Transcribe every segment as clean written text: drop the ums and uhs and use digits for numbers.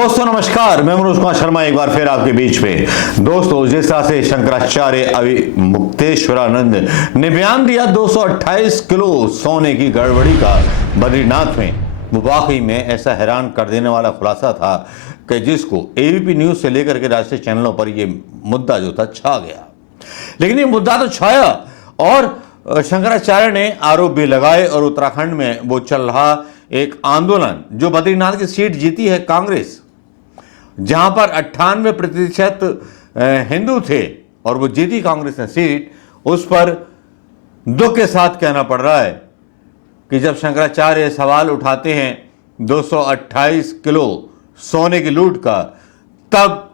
दोस्तों नमस्कार, मैं मनोज कुमार शर्मा एक बार फिर आपके बीच में। दोस्तों, जिस तरह से शंकराचार्य अभी मुक्तेश्वरानंद ने बयान दिया 228 किलो सोने की गड़बड़ी का बद्रीनाथ में, वो वाकई में ऐसा हैरान कर देने वाला खुलासा था कि जिसको एबीपी न्यूज से लेकर के राष्ट्रीय चैनलों पर ये मुद्दा जो था छा गया। लेकिन ये मुद्दा तो छाया और शंकराचार्य ने आरोप भी लगाए और उत्तराखंड में वो चल रहा एक आंदोलन, जो बद्रीनाथ की सीट जीती है कांग्रेस, जहां पर 98% हिंदू थे और वो जीती कांग्रेस ने सीट, उस पर दुख के साथ कहना पड़ रहा है कि जब शंकराचार्य सवाल उठाते हैं 228 किलो सोने की लूट का, तब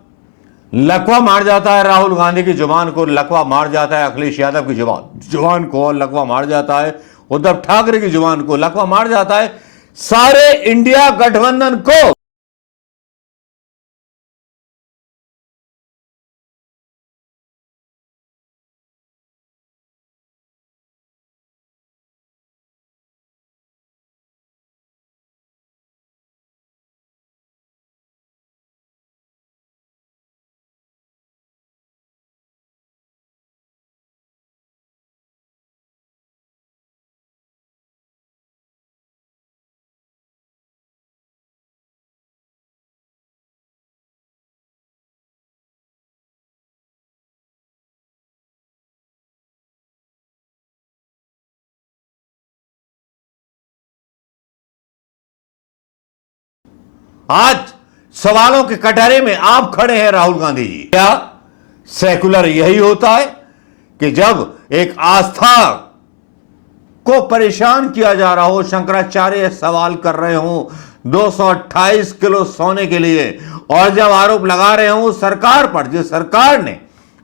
लकवा मार जाता है राहुल गांधी की जुबान को, लकवा मार जाता है अखिलेश यादव की जुबान को, और लकवा मार जाता है उद्धव ठाकरे की जुबान को, लकवा मार जाता है सारे इंडिया गठबंधन को। आज सवालों के कटहरे में आप खड़े हैं राहुल गांधी जी। क्या सेकुलर यही होता है कि जब एक आस्था को परेशान किया जा रहा हो, शंकराचार्य सवाल कर रहे हो 228 किलो सोने के लिए, और जब आरोप लगा रहे हो सरकार पर, जिस सरकार ने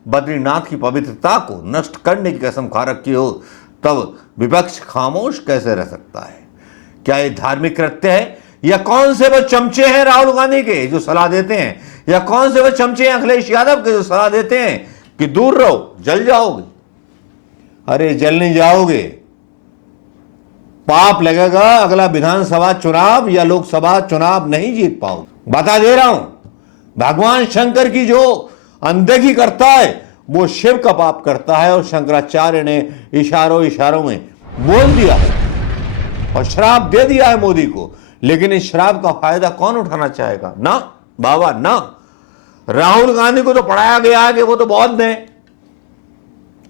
बद्रीनाथ की पवित्रता को नष्ट करने की कसम खा रखी हो, तब विपक्ष खामोश कैसे रह सकता है? क्या ये धार्मिक कृत्य है, या कौन से वो चमचे हैं राहुल गांधी के जो सलाह देते हैं, या कौन से वो चमचे हैं अखिलेश यादव के जो सलाह देते हैं कि दूर रहो, जल जाओगे? अरे जल नहीं जाओगे, पाप लगेगा। अगला विधानसभा चुनाव या लोकसभा चुनाव नहीं जीत पाओगे, बता दे रहा हूं। भगवान शंकर की जो अनदेखी करता है वो शिव का पाप करता है, और शंकराचार्य ने इशारों में बोल दिया है और श्राप दे दिया है मोदी को। लेकिन इस श्राप का फायदा कौन उठाना चाहेगा? ना बाबा ना। राहुल गांधी को तो पढ़ाया गया है कि वो तो बौद्ध हैं,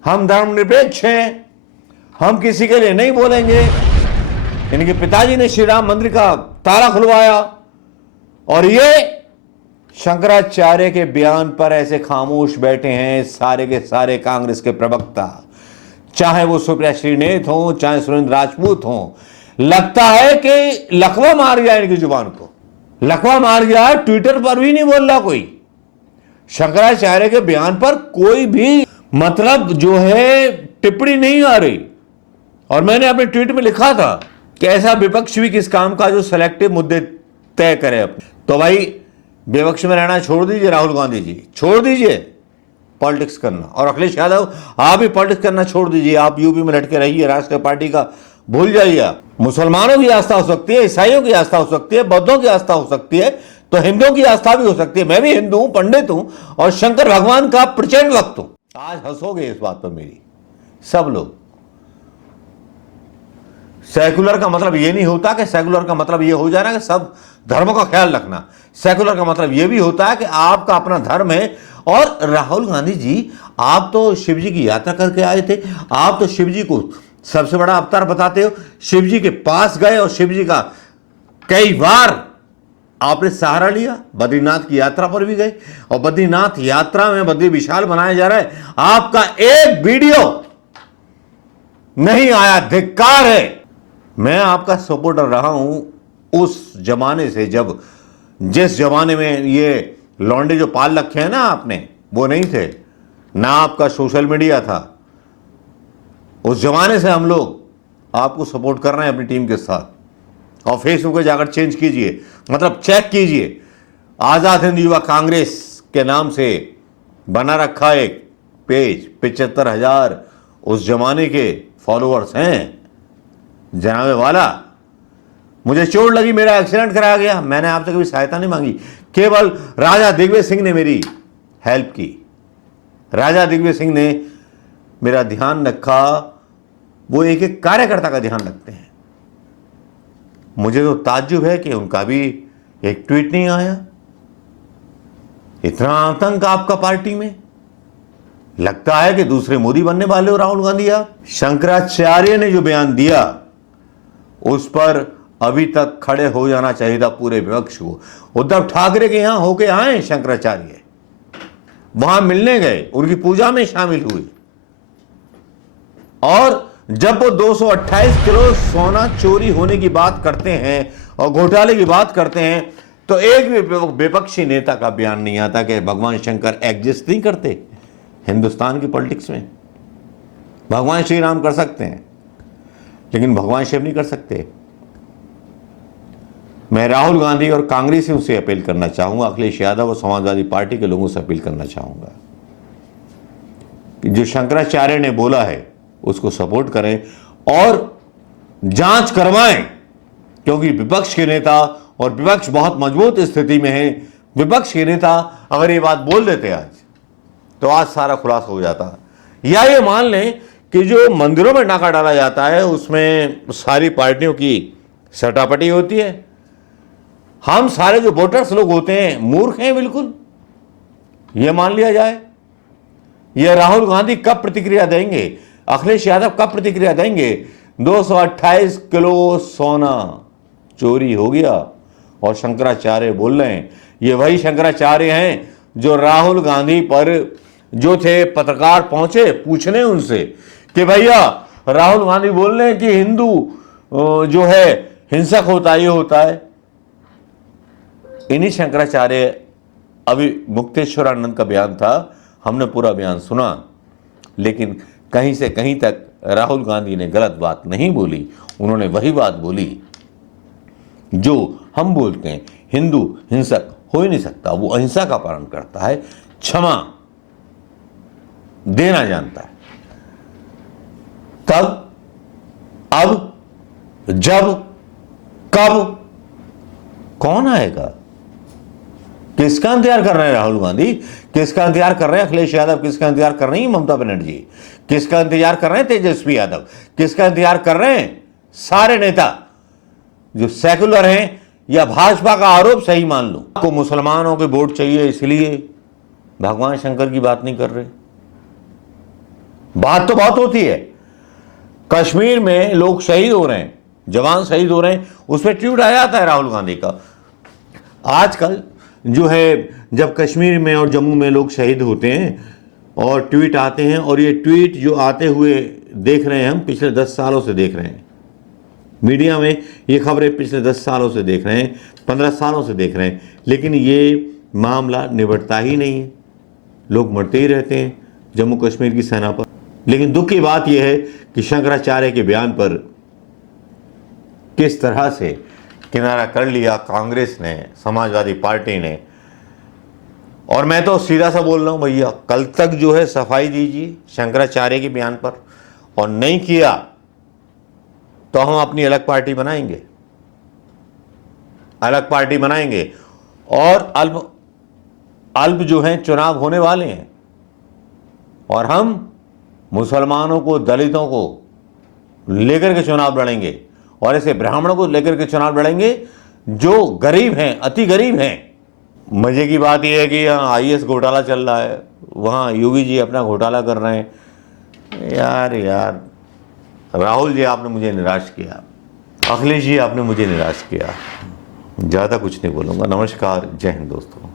हम धर्मनिरपेक्ष हैं, हम किसी के लिए नहीं बोलेंगे। इनके पिताजी ने श्री राम मंदिर का ताला खुलवाया, और ये शंकराचार्य के बयान पर ऐसे खामोश बैठे हैं सारे के सारे कांग्रेस के प्रवक्ता, चाहे वो सुप्रिया श्रीनेत हो, चाहे सुरेंद्र राजपूत हो। लगता है कि लकवा मार गया इनकी जुबान को, लकवा मार गया। ट्विटर पर भी नहीं बोल रहा कोई, शंकराचार्य के बयान पर कोई भी मतलब जो है टिप्पणी नहीं आ रही। और मैंने अपने ट्वीट में लिखा था कि ऐसा विपक्ष भी किस काम का जो सेलेक्टिव मुद्दे तय करे। तो भाई विपक्ष में रहना छोड़ दीजिए, राहुल गांधी जी छोड़ दीजिए पॉलिटिक्स करना, और अखिलेश यादव आप भी पॉलिटिक्स करना छोड़ दीजिए। आप यूपी में लटके रहिए, राष्ट्रीय पार्टी का भूल जाइए। आप मुसलमानों की आस्था हो सकती है, ईसाइयों की आस्था हो सकती है, बौद्धों की आस्था हो सकती है, तो हिंदुओं की आस्था भी हो सकती है। मैं भी हिंदू हूं, पंडित हूं, और शंकर भगवान का प्रचंड भक्त हूं। आज हंसोगे इस बात पर मेरी सब लोग। सेकुलर का मतलब ये नहीं होता कि सेकुलर का मतलब ये हो जाए ना कि सब धर्मों का ख्याल रखना। सेकुलर का मतलब ये भी होता है कि आपका अपना धर्म है। और राहुल गांधी जी, आप तो शिव जी की यात्रा करके आए थे, आप तो शिव जी को सबसे बड़ा अवतार बताते हो, शिव जी के पास गए और शिव जी का कई बार आपने सहारा लिया। बद्रीनाथ की यात्रा पर भी गए, और बद्रीनाथ यात्रा में बद्री विशाल बनाया जा रहा है, आपका एक वीडियो नहीं आया। धिक्कार है। मैं आपका सपोर्टर रहा हूं उस जमाने से, जब जिस जमाने में ये लौंडे जो पाल रखे हैं ना आपने, वो नहीं थे ना, आपका सोशल मीडिया था। उस जमाने से हम लोग आपको सपोर्ट कर रहे हैं अपनी टीम के साथ। और फेसबुक पे जाकर चेंज कीजिए, मतलब चेक कीजिए, आजाद हिंद युवा कांग्रेस के नाम से बना रखा एक पेज, 75,000 उस जमाने के फॉलोअर्स हैं। जनाबे वाला, मुझे चोट लगी, मेरा एक्सीडेंट कराया गया, मैंने आपसे कभी सहायता नहीं मांगी। केवल राजा दिग्विजय सिंह ने मेरी हेल्प की, राजा दिग्विजय सिंह ने मेरा ध्यान रखा। वो एक एक कार्यकर्ता का ध्यान रखते हैं। मुझे तो ताज्जुब है कि उनका भी एक ट्वीट नहीं आया। इतना आतंक आपका पार्टी में, लगता है कि दूसरे मोदी बनने वाले हो राहुल गांधी आप। शंकराचार्य ने जो बयान दिया उस पर अभी तक खड़े हो जाना चाहिए था पूरे विपक्ष को। उद्धव ठाकरे के यहां होके आए शंकराचार्य, वहां मिलने गए, उनकी पूजा में शामिल हुए, और जब वो 228 किलो सोना चोरी होने की बात करते हैं और घोटाले की बात करते हैं तो एक भी विपक्षी नेता का बयान नहीं आता कि भगवान शंकर एग्जिस्ट नहीं करते हिंदुस्तान की पॉलिटिक्स में। भगवान श्री राम कर सकते हैं लेकिन भगवान शिव नहीं कर सकते। मैं राहुल गांधी और कांग्रेसियों से अपील करना चाहूंगा, अखिलेश यादव और समाजवादी पार्टी के लोगों से अपील करना चाहूंगा कि जो शंकराचार्य ने बोला है उसको सपोर्ट करें और जांच करवाएं, क्योंकि विपक्ष के नेता, और विपक्ष बहुत मजबूत स्थिति में है, विपक्ष के नेता अगर ये बात बोल देते आज तो आज सारा खुलासा हो जाता। या ये मान लें कि जो मंदिरों में नाका डाला जाता है उसमें सारी पार्टियों की सटापटी होती है। हम सारे जो वोटर्स लोग होते हैं मूर्ख हैं बिल्कुल, ये मान लिया जाए। ये राहुल गांधी कब प्रतिक्रिया देंगे, अखिलेश यादव कब प्रतिक्रिया देंगे? 228 किलो सोना चोरी हो गया और शंकराचार्य बोल रहे हैं। ये वही शंकराचार्य हैं जो राहुल गांधी पर जो थे पत्रकार पहुंचे पूछने उनसे कि भैया राहुल गांधी बोल रहे हैं कि हिंदू जो है हिंसक होता है, ये होता है। इन्हीं शंकराचार्य, अभी मुक्तेश्वरानंद का बयान था, हमने पूरा बयान सुना, लेकिन कहीं से कहीं तक राहुल गांधी ने गलत बात नहीं बोली। उन्होंने वही बात बोली जो हम बोलते हैं, हिंदू हिंसक हो ही नहीं सकता, वो अहिंसा का पालन करता है, क्षमा देना जानता है। तब, अब, जब, कब, कौन आएगा? किसका इंतजार कर रहे हैं राहुल गांधी? किसका इंतजार कर रहे हैं अखिलेश यादव? किसका इंतजार कर रही है ममता बनर्जी? किसका इंतजार कर रहे हैं तेजस्वी यादव? किसका इंतजार कर रहे हैं सारे नेता जो सेकुलर हैं? या भाजपा का आरोप सही मान लो, आपको मुसलमानों के वोट चाहिए इसलिए भगवान शंकर की बात नहीं कर रहे। बात तो बहुत होती है। कश्मीर में लोग शहीद हो रहे हैं, जवान शहीद हो रहे हैं, उस पर ट्वीट आ जाता है राहुल गांधी का। आजकल जो है जब कश्मीर में और जम्मू में लोग शहीद होते हैं और ट्वीट आते हैं, और ये ट्वीट जो आते हुए देख रहे हैं, हम पिछले 10 सालों से देख रहे हैं मीडिया में, ये खबरें पिछले 10 सालों से देख रहे हैं, 15 सालों से देख रहे हैं, लेकिन ये मामला निबटता ही नहीं है। लोग मरते ही रहते हैं जम्मू कश्मीर की सेना पर। लेकिन दुख की बात यह है कि शंकराचार्य के बयान पर किस तरह से किनारा कर लिया कांग्रेस ने, समाजवादी पार्टी ने। और मैं तो सीधा सा बोल रहा हूं भैया, कल तक जो है सफाई दीजिए शंकराचार्य के बयान पर, और नहीं किया तो हम अपनी अलग पार्टी बनाएंगे, अलग पार्टी बनाएंगे। और अल्प जो हैं चुनाव होने वाले हैं, और हम मुसलमानों को, दलितों को लेकर के चुनाव लड़ेंगे, और ऐसे ब्राह्मणों को लेकर के चुनाव लड़ेंगे जो गरीब हैं, अति गरीब हैं। मजे की बात यह है कि यहाँ IAS घोटाला चल रहा है, वहाँ योगी जी अपना घोटाला कर रहे हैं। यार राहुल जी आपने मुझे निराश किया, अखिलेश जी आपने मुझे निराश किया। ज़्यादा कुछ नहीं बोलूँगा। नमस्कार, जय हिंद दोस्तों।